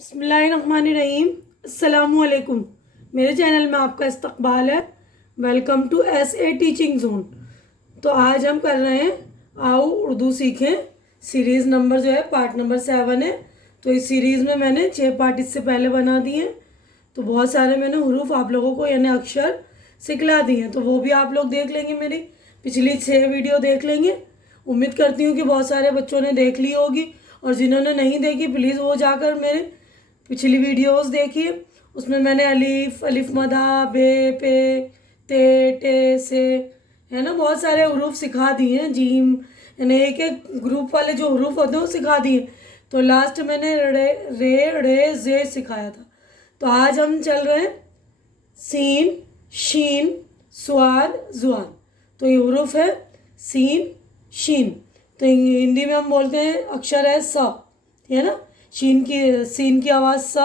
बिस्मिल्लाहिर्रहमानिर्रहीम। अस्सलामुअलैकुम। मेरे चैनल में आपका इस्तकबाल है। Welcome to SA teaching zone. तो आज हम कर रहे हैं आओ उर्दू सीखें सीरीज़ नंबर जो है पार्ट नंबर 7 है। तो इस सीरीज़ में मैंने 6 पार्ट इससे पहले बना दिए हैं। तो बहुत सारे मैंने हुरूफ आप लोगों को यानी अक्षर सिखला दिए हैं, तो वो भी आप लोग देख लेंगे। मेरी पिछली 6 वीडियो देख लेंगे। उम्मीद करती हूँ कि बहुत सारे बच्चों ने देख ली होगी, और जिन्होंने नहीं देखी प्लीज़ वो जाकर मेरे पिछली वीडियोस देखिए। उसमें मैंने अलिफ, अलिफ मदा, बे, पे, ते, टे, से, है ना, बहुत सारे हरूफ सिखा दिए हैं। जीम यानी एक एक ग्रुप वाले जो हरूफ होते हैं वो सिखा दिए। तो लास्ट मैंने रे जे सिखाया था। तो आज हम चल रहे हैं सीन, शीन, स्वाद, जुआन। तो ये हरूफ है सीन, शीन। तो हिंदी में हम बोलते हैं अक्षर है स, है ना। सीन की आवाज़ स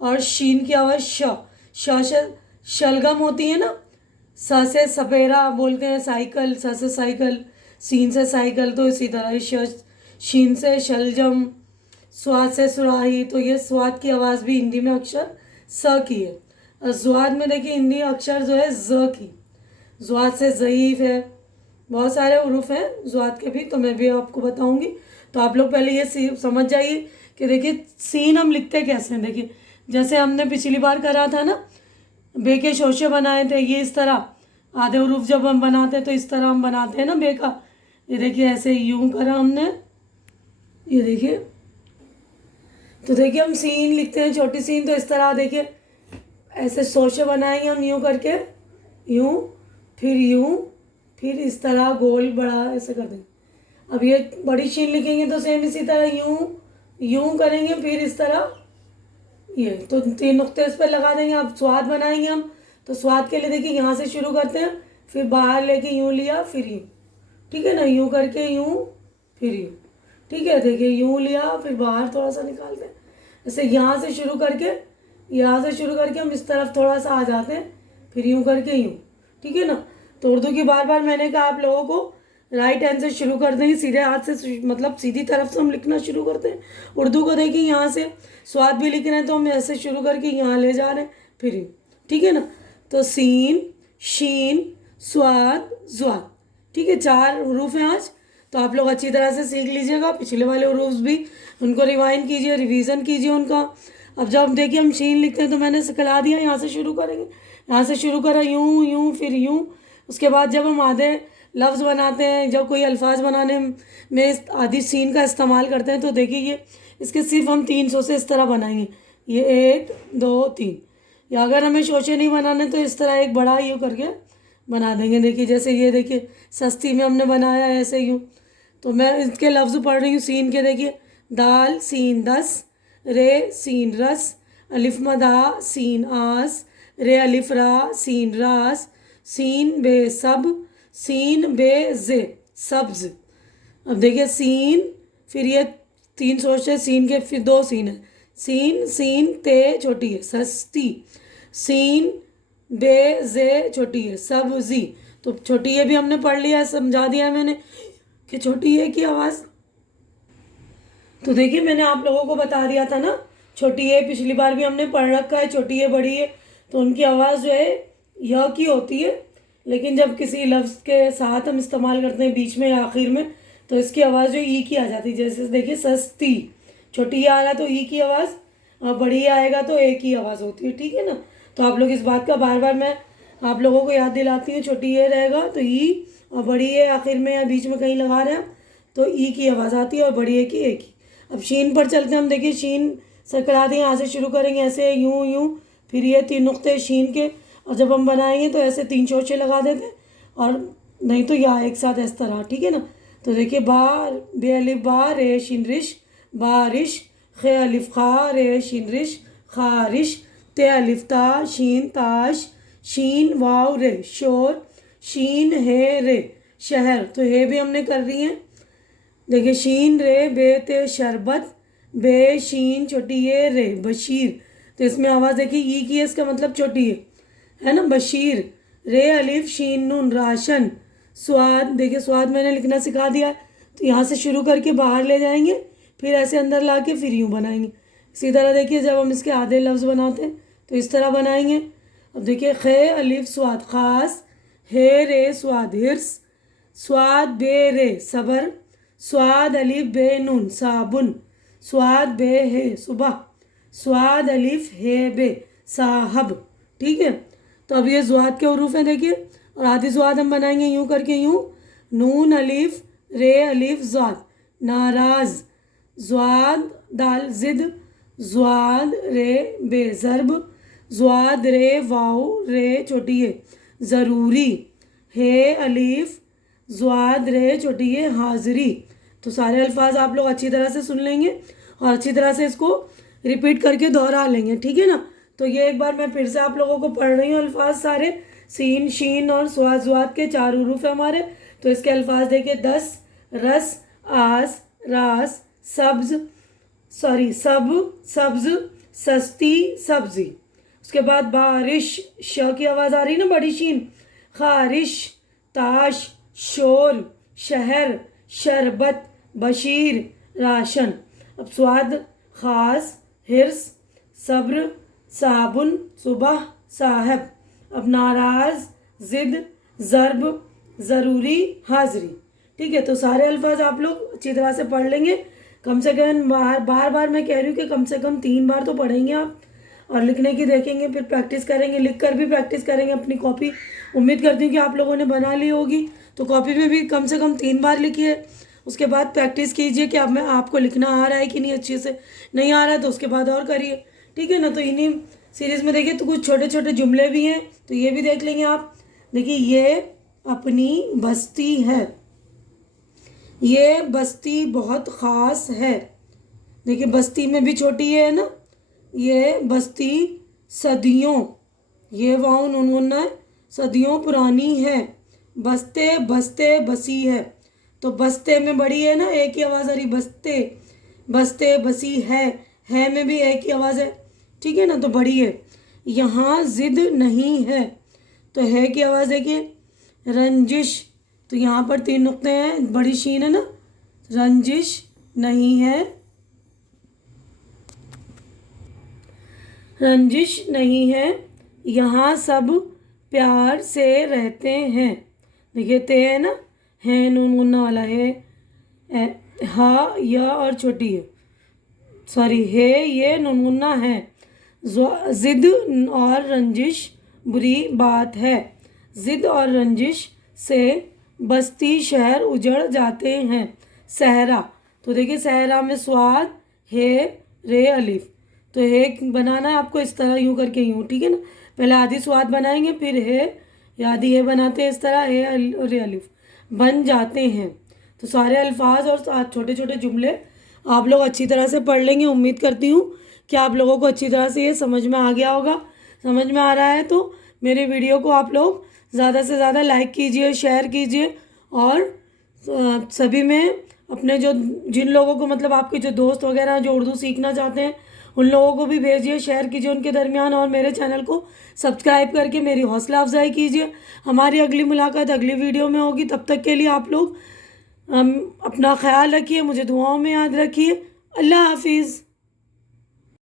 और शीन की आवाज़ श। शलगम होती है ना। स से सपेरा बोलते हैं साइकिल, स से साइकिल, सीन से साइकिल। तो इसी तरह शीन से शलजम, स्वाद से सुराही। तो ये स्वाद की आवाज़ भी हिंदी में अक्षर स की है। और जुआद में देखिए हिंदी अक्षर जो है ज की। जुआद से ज़ईफ़ है। बहुत सारे उरूफ हैं जुआद के भी, तो मैं भी आपको बताऊंगी। तो आप लोग पहले ये समझ जाइए कि देखिए सीन हम लिखते कैसे हैं। देखिए जैसे हमने पिछली बार करा था ना, बे के शोशे बनाए थे, ये इस तरह आधे उरूफ जब हम बनाते हैं तो इस तरह हम बनाते हैं ना बे का। ये देखिए ऐसे यूं करा हमने, ये देखिए। तो देखिए हम सीन लिखते हैं छोटी सीन, तो इस तरह देखिए ऐसे शोशे बनाएंगे हम यूं करके, यूं, फिर इस तरह गोल बड़ा ऐसे कर देंगे। अब ये बड़ी शीन लिखेंगे तो सेम इसी तरह यूं करेंगे, फिर इस तरह ये। तो 3 नुक्ते इस पर लगा देंगे। अब स्वाद बनाएंगे हम। तो स्वाद के लिए देखिए यहाँ से शुरू करते हैं, फिर बाहर लेके यूं लिया, फिर यूं, ठीक है ना। यूं करके यूं, फिर यूं, ठीक है। देखिए यूं लिया, फिर बाहर थोड़ा सा निकालते हैं। ऐसे यहाँ से शुरू करके हम इस तरफ थोड़ा सा आ जाते हैं, फिर यूं करके यूं, ठीक है ना। तो उर्दू की बार बार मैंने कहा आप लोगों को राइट हैंड से शुरू कर देंगे, सीधे हाथ से, मतलब सीधी तरफ से हम लिखना शुरू करते हैं उर्दू को। देखिए यहाँ से स्वाद भी लिख रहे हैं तो हम ऐसे शुरू करके यहाँ ले जा रहे हैं, फिर यूं, ठीक है ना। तो सीन, शीन, स्वाद, जुआद, ठीक है। 4 हरूफ हैं आज। तो आप लोग अच्छी तरह से सीख लीजिएगा। पिछले वाले हरूफ भी उनको रिवाइंड कीजिए, रिवीजन कीजिए उनका। अब जब देखिए हम शीन लिखते हैं तो मैंने सिखला दिया, यहाँ से शुरू करेंगे। यहाँ से शुरू करा यूं यूं, फिर यूं। उसके बाद जब हम आधे लफ्ज़ बनाते हैं, जब कोई अल्फाज बनाने में आधी सीन का इस्तेमाल करते हैं, तो देखिए ये इसके सिर्फ हम 300 से इस तरह बनाएंगे। ये 1 2 3। या अगर हमें शोशे नहीं बनाने तो इस तरह एक बड़ा यूँ करके बना देंगे। देखिए जैसे ये देखिए सस्ती में हमने बनाया है ऐसे यूँ। तो मैं इसके लफ्ज़ पढ़ रही हूँ सीन के। देखिए दाल सीन 10, रे सीन रस, अलिफ मदा सीन आस, रे अलिफ रा सीन रास, सीन बे सब, सीन बे जे सब्ज। अब देखिए सीन, फिर ये 3 सोचे सीन के, फिर 2 सीन है। सीन सीन ते छोटी है सस्ती, सीन बे जे छोटी है सब्जी। तो छोटी ये भी हमने पढ़ लिया है, समझा दिया है मैंने कि छोटी ये की आवाज़। तो देखिए मैंने आप लोगों को बता दिया था ना, छोटी ए पिछली बार भी हमने पढ़ रखा है, छोटी ए बड़ी है। तो उनकी आवाज़ जो है य की होती है, लेकिन जब किसी लफ्ज़ के साथ हम इस्तेमाल करते हैं बीच में या आखिर में, तो इसकी आवाज़ जो ई की आ जाती है। जैसे देखिए सस्ती, छोटी ए आ रहा तो ई की आवाज़, और बड़ी ए आएगा तो ए की आवाज़ होती है, ठीक है ना। तो आप लोग इस बात का बार बार मैं आप लोगों को याद दिलाती हूँ। छोटी ए रहेगा तो ई, और बड़ी ए आखिर में या बीच में कहीं लगा रहे हैं तो ई की आवाज़ आती है, और बड़ी ए की ए की। अब शीन पर चलते हैं हम। देखिए शीन सरकला देंगे, यहाँ से शुरू करेंगे ऐसे यूं यूं, फिर ये 3 नुक्ते शीन के। और जब हम बनाएंगे तो ऐसे 3 शोशे लगा देते हैं, और नहीं तो या एक साथ इस तरह, ठीक है ना। तो देखिए बार, बे अलिफ बा, रे शिन रिश, बारिश, खे अलिफ खा, रे शिन रिश, खारिश, ते अलिफ ता, शीन ताश, शीन वाव रे शोर, शीन है रे शहर। तो हे भी हमने कर रही हैं। देखिए शीन रे बे ते शरबत, बे शीन छोटी है रे बशीर। तो इसमें आवाज़ देखिए ई की है, इसका मतलब छोटी है ना, बशीर। रे अलिफ शीन नून राशन, स्वाद। देखिए स्वाद मैंने लिखना सिखा दिया है। तो यहाँ से शुरू करके बाहर ले जाएंगे, फिर ऐसे अंदर ला के फिर यूँ बनाएंगे। इसी तरह देखिए जब हम इसके आधे लफ्ज़ बनाते हैं तो इस तरह बनाएंगे। अब देखिए खे अलिफ स्वाद खास, हे रे स्वाद हिर्स, स्वाद बे रे सबर, स्वाद अलिफ बे नून साबुन, स्वाद बे हे सुबह, स्वाद अलिफ हे बे साहब। ठीक है, तो अब ये ज़्वाद के हरूफ हैं देखिए, और आधी ज़्वाद हम बनाएंगे यूँ करके, यूँ नून अलिफ रे अलिफ ज़्वाद नाराज़, ज़्वाद दाल ज़िद, ज़्वाद रे बे ज़र्ब, ज़्वाद रे वाव रे छोटी है ज़रूरी, हे अलिफ ज़्वाद रे छोटी है हाज़री। तो सारे अल्फाज आप लोग अच्छी तरह से सुन लेंगे और अच्छी तरह से इसको रिपीट करके दोहरा लेंगे। ठीक है ना। तो ये एक बार मैं फिर से आप लोगों को पढ़ रही हूँ अल्फाज सारे। सीन शीन और स्वाद ज़्वाद के 4 हरूफ है हमारे। तो इसके अल्फाज देखिए 10 रस आस रास सब्ज सब सब्ज सस्ती सब्जी। उसके बाद बारिश श की आवाज़ आ रही ना बड़ी शीन, खारिश ताश शोर शहर शरबत बशीर राशन। अब स्वाद खास हिर्स सब्र साबुन सुबह साहब। अब नाराज़ ज़िद ज़र्ब ज़रूरी हाज़री। ठीक है, तो सारे अल्फाज आप लोग अच्छी तरह से पढ़ लेंगे। कम से कम बार बार मैं कह रही हूँ कि कम से कम 3 बार तो पढ़ेंगे आप, और लिखने की देखेंगे, फिर प्रैक्टिस करेंगे, लिख कर भी प्रैक्टिस करेंगे अपनी कॉपी। उम्मीद करती हूँ कि आप लोगों ने बना ली होगी, तो कॉपी में भी कम से कम 3 बार लिखिए। उसके बाद प्रैक्टिस कीजिए कि अब मैं आपको लिखना आ रहा है कि नहीं, अच्छे से नहीं आ रहा है तो उसके बाद और करिए। ठीक है ना। तो इन्हीं सीरीज़ में देखिए तो कुछ छोटे छोटे जुमले भी हैं, तो ये भी देख लेंगे आप। देखिए ये अपनी बस्ती है, ये बस्ती बहुत ख़ास है। देखिए बस्ती में भी छोटी है ना, ये बस्ती सदियों, ये वाउ नून गुन्ना है, सदियों पुरानी है। बस्ते बस्ते बसी है, तो बस्ते में बड़ी है ना, एक ही आवाज़ आ रही, बस्ते बस्ते बसी है में भी एक ही आवाज़ है। ठीक है ना, तो बड़ी है। यहाँ ज़िद नहीं है, तो है की आवाज़ देखिए। रंजिश, तो यहाँ पर 3 नुक्ते हैं, बड़ी शीन है ना, रंजिश नहीं है, रंजिश नहीं है। यहाँ सब प्यार से रहते हैं। देखिए ते है ना, है नून गुन्ना वाला है, हा या और छोटी है, सॉरी है ये नून गुन्ना है। ज़िद और रंजिश बुरी बात है। ज़िद और रंजिश से बस्ती शहर उजड़ जाते हैं। सहरा, तो देखिए सहरा में स्वाद है रे अलिफ, तो है बनाना है आपको इस तरह, यूँ करके यूँ। ठीक है ना, पहले आधी स्वाद बनाएंगे, फिर है या आधी है बनाते हैं इस तरह, है रे अलिफ बन जाते हैं। तो सारे अल्फाज और छोटे छोटे जुमले आप लोग अच्छी तरह से पढ़ लेंगे। उम्मीद करती हूँ कि आप लोगों को अच्छी तरह से ये समझ में आ गया होगा। समझ में आ रहा है तो मेरे वीडियो को आप लोग ज़्यादा से ज़्यादा लाइक कीजिए, शेयर कीजिए, और सभी में अपने जो जिन लोगों को मतलब आपके जो दोस्त वगैरह जो उर्दू सीखना चाहते हैं उन लोगों को भी भेजिए, शेयर कीजिए उनके दरमियान, और मेरे चैनल को सब्सक्राइब करके मेरी हौसला अफजाई कीजिए। हमारी अगली मुलाकात अगली वीडियो में होगी। तब तक के लिए आप लोग अपना ख्याल रखिए, मुझे दुआओं में याद रखिए। अल्लाह हाफिज़।